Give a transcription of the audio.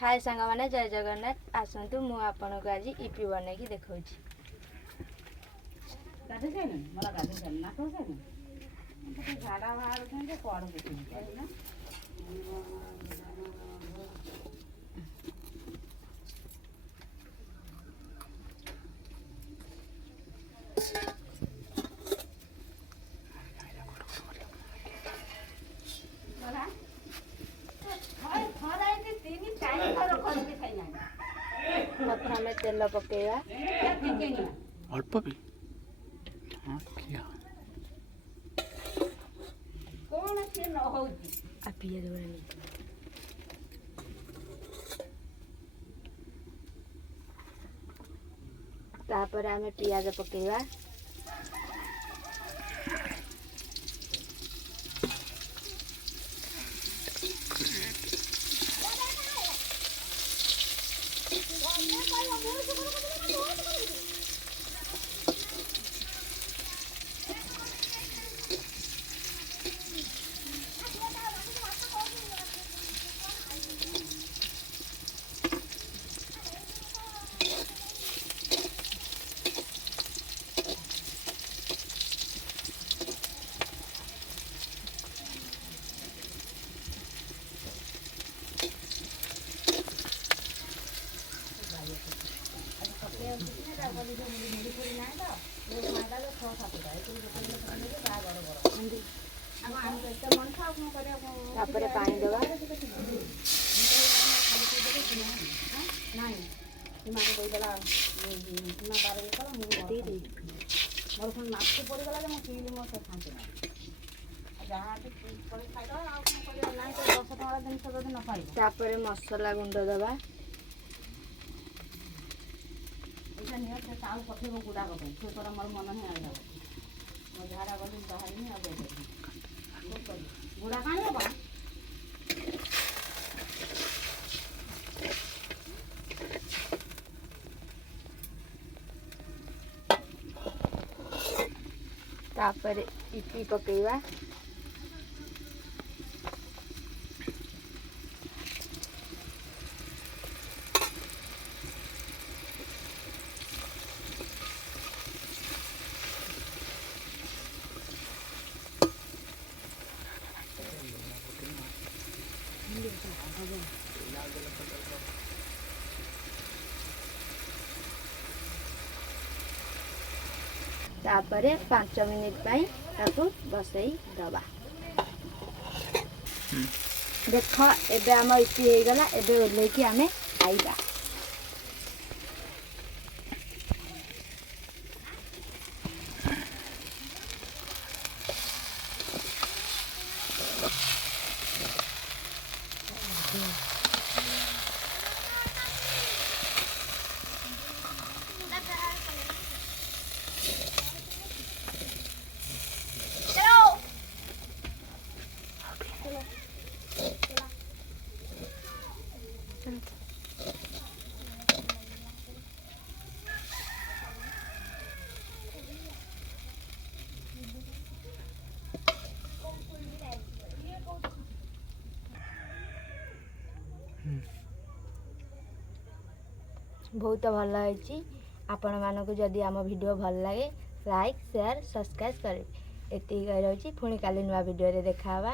हाय सांग मैंने जय जगन्नाथ आसतु मु आपन को आज इपी बन की देखा प्रथम तेल पकेगा अल्प भी तापर आमे पियाज पकेगा तापर पानी दवा तापर मसला गुंड दवा तापर इपी पकेवा तापरे 5 मिनिट पाई ताको बसई दबा देख एबे आम इपी हो गला एबे ओल्ले की आमे खाइबा बहुत भल होइछि आपण मानको जदि आम वीडियो भल लगे लाइक शेयर सब्सक्राइब करे एति कहि रहउछि पुणी काली नवा वीडियो रे देखावा।